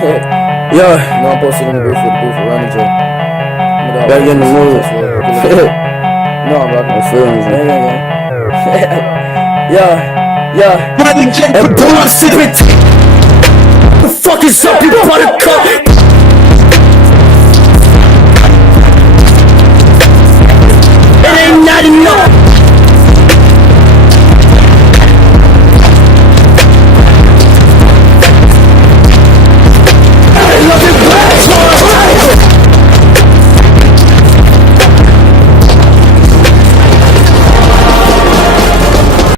Yeah. No, I'm posting in the booth for running joke. Gotta get in the mood. No, I'm rocking. I'm feeling you. Yeah. And boy, I'm sipping. The fuck is up, you buttercup?